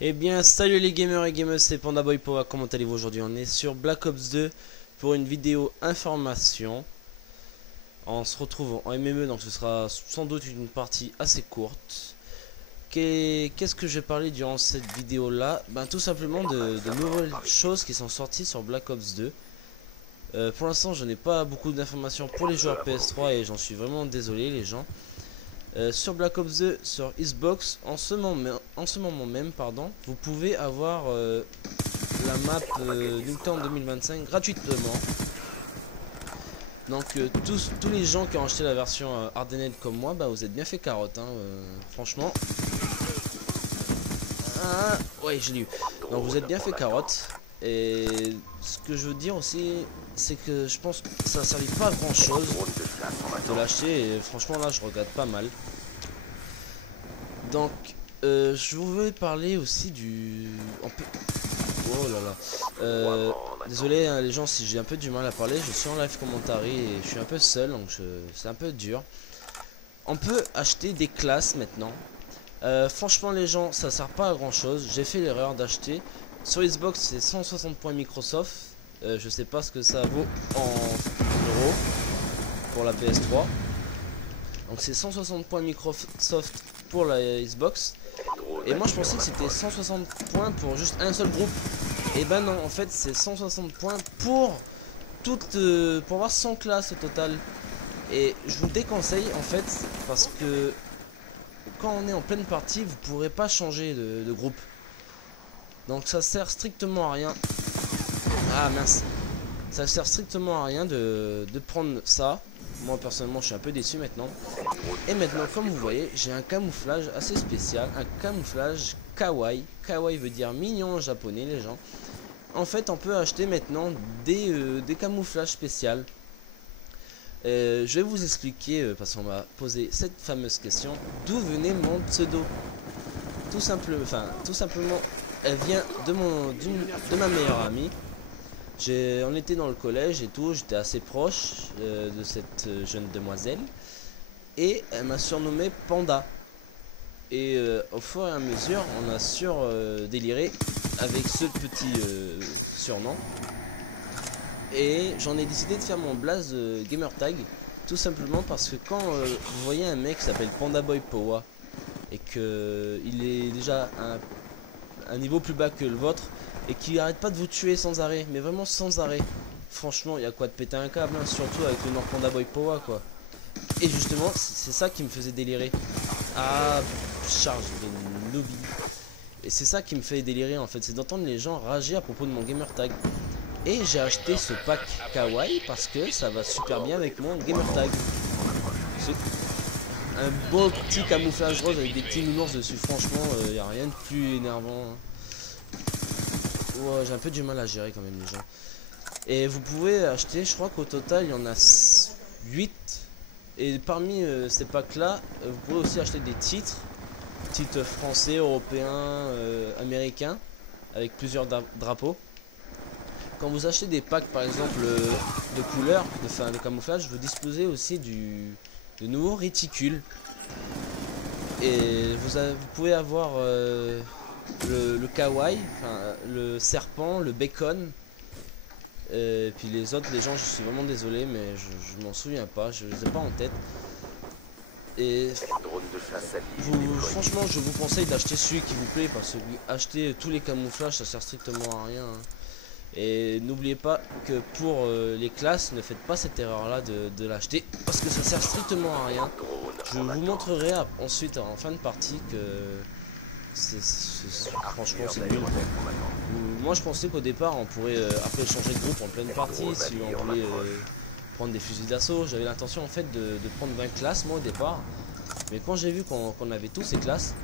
Eh bien, salut les gamers et gamers, c'est Pandaboy Powa. Comment allez-vous aujourd'hui? On est sur Black Ops 2 pour une vidéo information. On se retrouve en MME, donc ce sera sans doute une partie assez courte. Qu'est-ce que je vais parler durant cette vidéo là? Ben, tout simplement de nouvelles choses qui sont sorties sur Black Ops 2. Pour l'instant, je n'ai pas beaucoup d'informations pour les joueurs PS3 et j'en suis vraiment désolé, les gens. Sur Black Ops 2 sur Xbox en ce moment même, pardon, vous pouvez avoir la map Nuketown 2025 gratuitement. Donc tous les gens qui ont acheté la version Hardened comme moi, bah vous êtes bien fait carotte, hein, franchement. Ah, ouais, je l'ai eu. Donc vous êtes bien fait carotte. Et ce que je veux dire aussi, c'est que je pense que ça ne servit pas à grand chose de l'acheter. Et franchement là je regrette pas mal. Donc je voulais parler aussi du... Oh là là. Désolé hein, les gens si j'ai un peu du mal à parler. Je suis en live commentary et je suis un peu seul. Donc c'est un peu dur. On peut acheter des classes maintenant. Franchement les gens ça sert pas à grand chose. J'ai fait l'erreur d'acheter. Sur Xbox c'est 160 points Microsoft. Je sais pas ce que ça vaut en euros pour la PS3. Donc c'est 160 points Microsoft pour la Xbox. Et moi je pensais que c'était 160 points pour juste un seul groupe. Et ben non, en fait c'est 160 points pour pour avoir 100 classes au total. Et je vous déconseille en fait parce que quand on est en pleine partie vous pourrez pas changer de groupe. Donc ça sert strictement à rien. Ah mince. Ça sert strictement à rien de prendre ça. Moi personnellement je suis un peu déçu maintenant. Et maintenant comme vous voyez j'ai un camouflage assez spécial. Un camouflage kawaii. Kawaii veut dire mignon en japonais les gens. En fait on peut acheter maintenant des camouflages spéciaux. Je vais vous expliquer parce qu'on m'a posé cette fameuse question. D'où venait mon pseudo? Tout simplement elle vient de ma meilleure amie. On était dans le collège et tout, j'étais assez proche de cette jeune demoiselle. Et elle m'a surnommé Panda. Et au fur et à mesure, on a déliré avec ce petit surnom. Et j'en ai décidé de faire mon blaze gamer tag. Tout simplement parce que quand vous voyez un mec qui s'appelle Pandaboy Powa et qu'il est déjà un niveau plus bas que le vôtre, et qui arrête pas de vous tuer sans arrêt, mais vraiment sans arrêt. Franchement, il y a quoi de péter un câble, hein, surtout avec le nom Pandaboy Powa quoi. Et justement, c'est ça qui me faisait délirer. Ah, charge de lobby. Et c'est ça qui me fait délirer en fait, c'est d'entendre les gens rager à propos de mon gamer tag. Et j'ai acheté ce pack kawaii parce que ça va super bien avec mon gamer tag. Un beau petit camouflage rose avec des petits nounours dessus, franchement, il n'y a rien de plus énervant. Hein. Ouais, j'ai un peu du mal à gérer quand même les gens. Et vous pouvez acheter, je crois qu'au total il y en a 8. Et parmi ces packs là, vous pouvez aussi acheter des titres français, européens, américains, avec plusieurs drapeaux. Quand vous achetez des packs par exemple de couleurs, de camouflage, vous disposez aussi de nouveaux réticules. Et vous pouvez avoir le kawaii, le serpent, le bacon. Et puis les autres, les gens, je suis vraiment désolé, mais je m'en souviens pas, je les ai pas en tête. Et franchement, je vous conseille d'acheter celui qui vous plaît parce que acheter tous les camouflages, ça sert strictement à rien. Hein. Et n'oubliez pas que pour les classes, ne faites pas cette erreur là de l'acheter parce que ça sert strictement à rien. Je vous montrerai ensuite en fin de partie que franchement c'est nul. Moi je pensais qu'au départ on pourrait après changer de groupe en pleine partie si on voulait prendre des fusils d'assaut. J'avais l'intention en fait de prendre 20 classes moi au départ. Mais quand j'ai vu qu'on avait tous ces classes,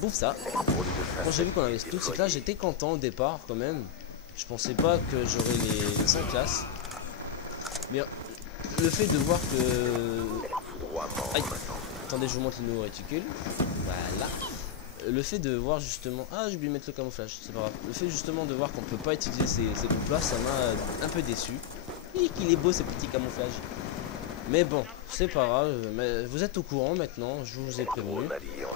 bouffe ça. Quand j'ai vu qu'on avait toutes ces classes, j'étais content au départ quand même. Je pensais pas que j'aurais les 5 classes. Mais le fait de voir que... Aïe. Attendez, je vous montre les nouveaux réticules. Voilà. Le fait de voir justement... Ah, j'ai oublié de mettre le camouflage, c'est pas grave. Le fait justement de voir qu'on peut pas utiliser ces groupes là, ça m'a un peu déçu. Et qu'il est beau ces petits camouflages. Mais bon, c'est pas grave, mais vous êtes au courant maintenant, je vous ai prévenu.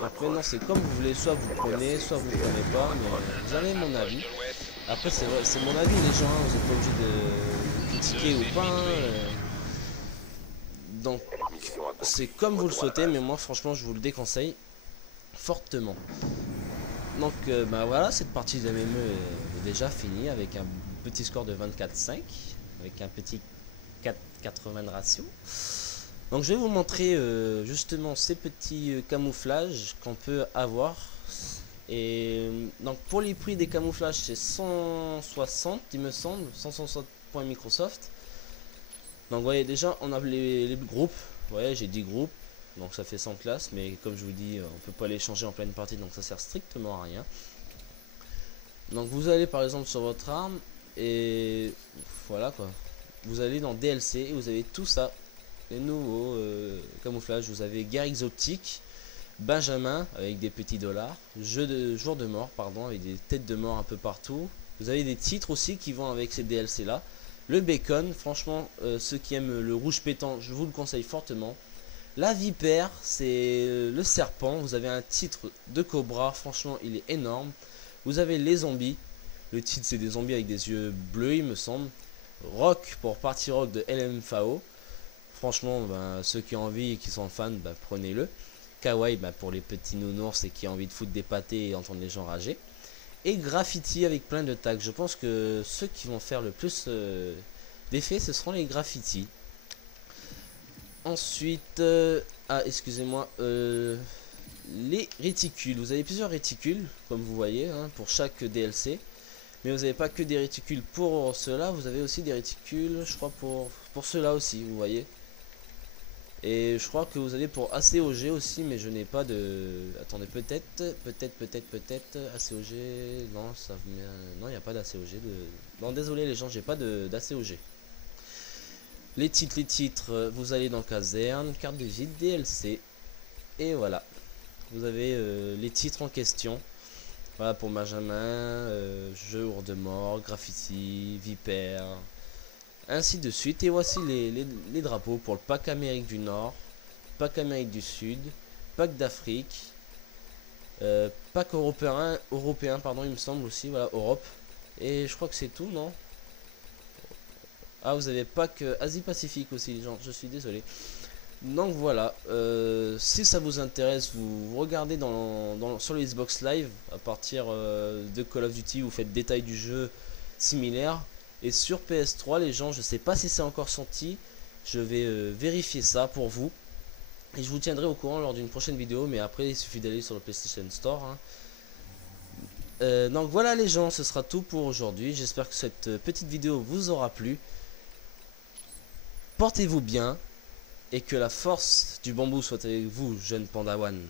Donc maintenant c'est comme vous voulez, soit vous prenez, soit vous prenez pas, mais vous avez mon avis. Après c'est vrai, c'est mon avis les gens, hein, vous n'êtes pas obligé de critiquer ou pas. Donc c'est comme vous le souhaitez, mais moi franchement je vous le déconseille fortement. Donc bah voilà, cette partie de MME est déjà finie avec un petit score de 24,5 avec un petit 4,80 de ratio. Donc je vais vous montrer justement ces petits camouflages qu'on peut avoir. Et donc pour les prix des camouflages c'est 160 il me semble, 160 points Microsoft. Donc vous voyez déjà on a les groupes, vous voyez j'ai 10 groupes. Donc ça fait 100 classes, mais comme je vous dis, on peut pas les changer en pleine partie, donc ça sert strictement à rien. Donc vous allez par exemple sur votre arme, et voilà quoi. Vous allez dans DLC, et vous avez tout ça. Les nouveaux camouflages, vous avez guerre exotique, Benjamin avec des petits dollars, jour de mort, pardon, avec des têtes de mort un peu partout. Vous avez des titres aussi qui vont avec ces DLC là. Le bacon, franchement, ceux qui aiment le rouge pétant, je vous le conseille fortement. La vipère, c'est le serpent. Vous avez un titre de Cobra. Franchement, il est énorme. Vous avez les zombies. Le titre, c'est des zombies avec des yeux bleus, il me semble. Rock pour Party Rock de LMFAO. Franchement, ben, ceux qui ont envie et qui sont fans, ben, prenez-le. Kawaii, ben, pour les petits nounours et qui ont envie de foutre des pâtés et entendre les gens rager. Et graffiti avec plein de tags. Je pense que ceux qui vont faire le plus d'effet, ce seront les graffitis. Ensuite, excusez-moi, les réticules. Vous avez plusieurs réticules, comme vous voyez, hein, pour chaque DLC. Mais vous n'avez pas que des réticules pour ceux-là, vous avez aussi des réticules, je crois, pour ceux-là aussi, vous voyez. Et je crois que vous avez pour ACOG aussi, mais je n'ai pas de... Attendez, peut-être, ACOG... Non, ça... non, il n'y a pas d'ACOG. Non, désolé les gens, j'ai pas d'ACOG. Les titres, vous allez dans caserne, carte de visite, DLC, et voilà. Vous avez les titres en question. Voilà pour Benjamin, jour de mort, graffiti, vipère, ainsi de suite. Et voici les drapeaux pour le pack Amérique du Nord, pack Amérique du Sud, pack d'Afrique, pack européen, pardon, il me semble aussi, voilà, Europe. Et je crois que c'est tout, non? Ah, vous avez pack Asie-Pacifique aussi, les gens, je suis désolé. Donc voilà, si ça vous intéresse, vous regardez sur le Xbox Live à partir de Call of Duty, vous faites détail du jeu similaire. Et sur PS3, les gens, je sais pas si c'est encore sorti, je vais vérifier ça pour vous. Et je vous tiendrai au courant lors d'une prochaine vidéo, mais après il suffit d'aller sur le PlayStation Store. Hein. Donc voilà les gens, ce sera tout pour aujourd'hui. J'espère que cette petite vidéo vous aura plu. Portez-vous bien. Et que la force du bambou soit avec vous, jeune Pandawan.